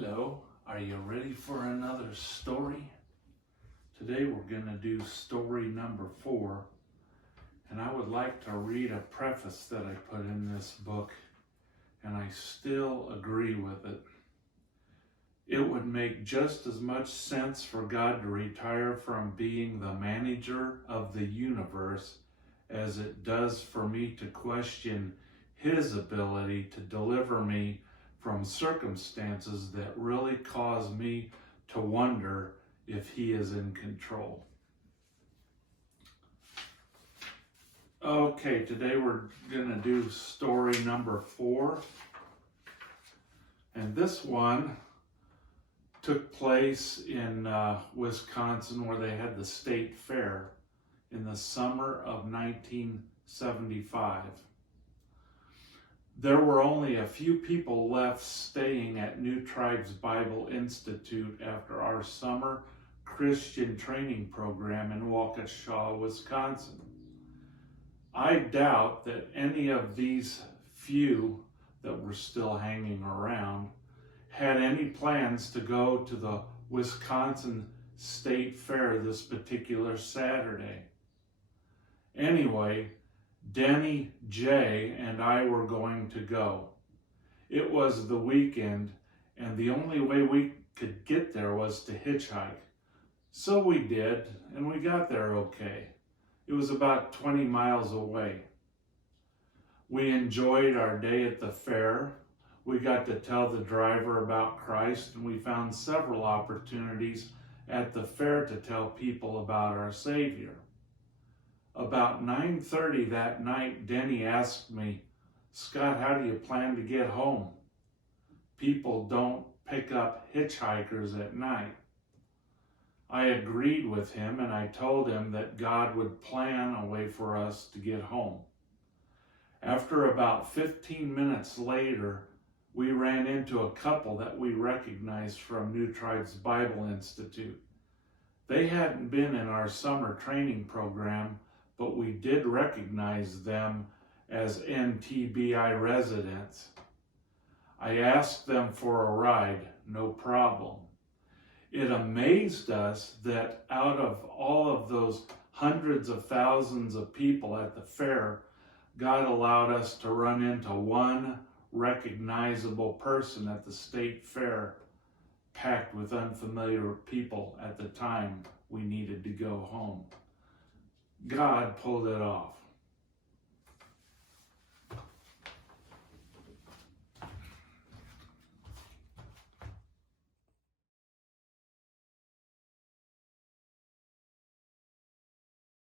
Hello, are you ready for another story? Today we're going to do story number 4, and I would like to read a preface that I put in this book, and I still agree with it. It would make just as much sense for God to retire from being the manager of the universe as it does for me to question His ability to deliver me from circumstances that really cause me to wonder if He is in control. Okay, today we're going to do story number 4. And this one took place in Wisconsin, where they had the state fair in the summer of 1975. There were only a few people left staying at New Tribes Bible Institute after our summer Christian training program in Waukesha, Wisconsin. I doubt that any of these few that were still hanging around had any plans to go to the Wisconsin State Fair this particular Saturday. Anyway, Denny, Jay, and I were going to go. It was the weekend, and the only way we could get there was to hitchhike. So we did, and we got there okay. It was about 20 miles away. We enjoyed our day at the fair. We got to tell the driver about Christ, and we found several opportunities at the fair to tell people about our Savior. About 9:30 that night, Denny asked me, "Scott, how do you plan to get home? People don't pick up hitchhikers at night." I agreed with him, and I told him that God would plan a way for us to get home. After about 15 minutes later, we ran into a couple that we recognized from New Tribes Bible Institute. They hadn't been in our summer training program, but we did recognize them as NTBI residents. I asked them for a ride, no problem. It amazed us that out of all of those hundreds of thousands of people at the fair, God allowed us to run into one recognizable person at the state fair, packed with unfamiliar people at the time we needed to go home. God pulled it off.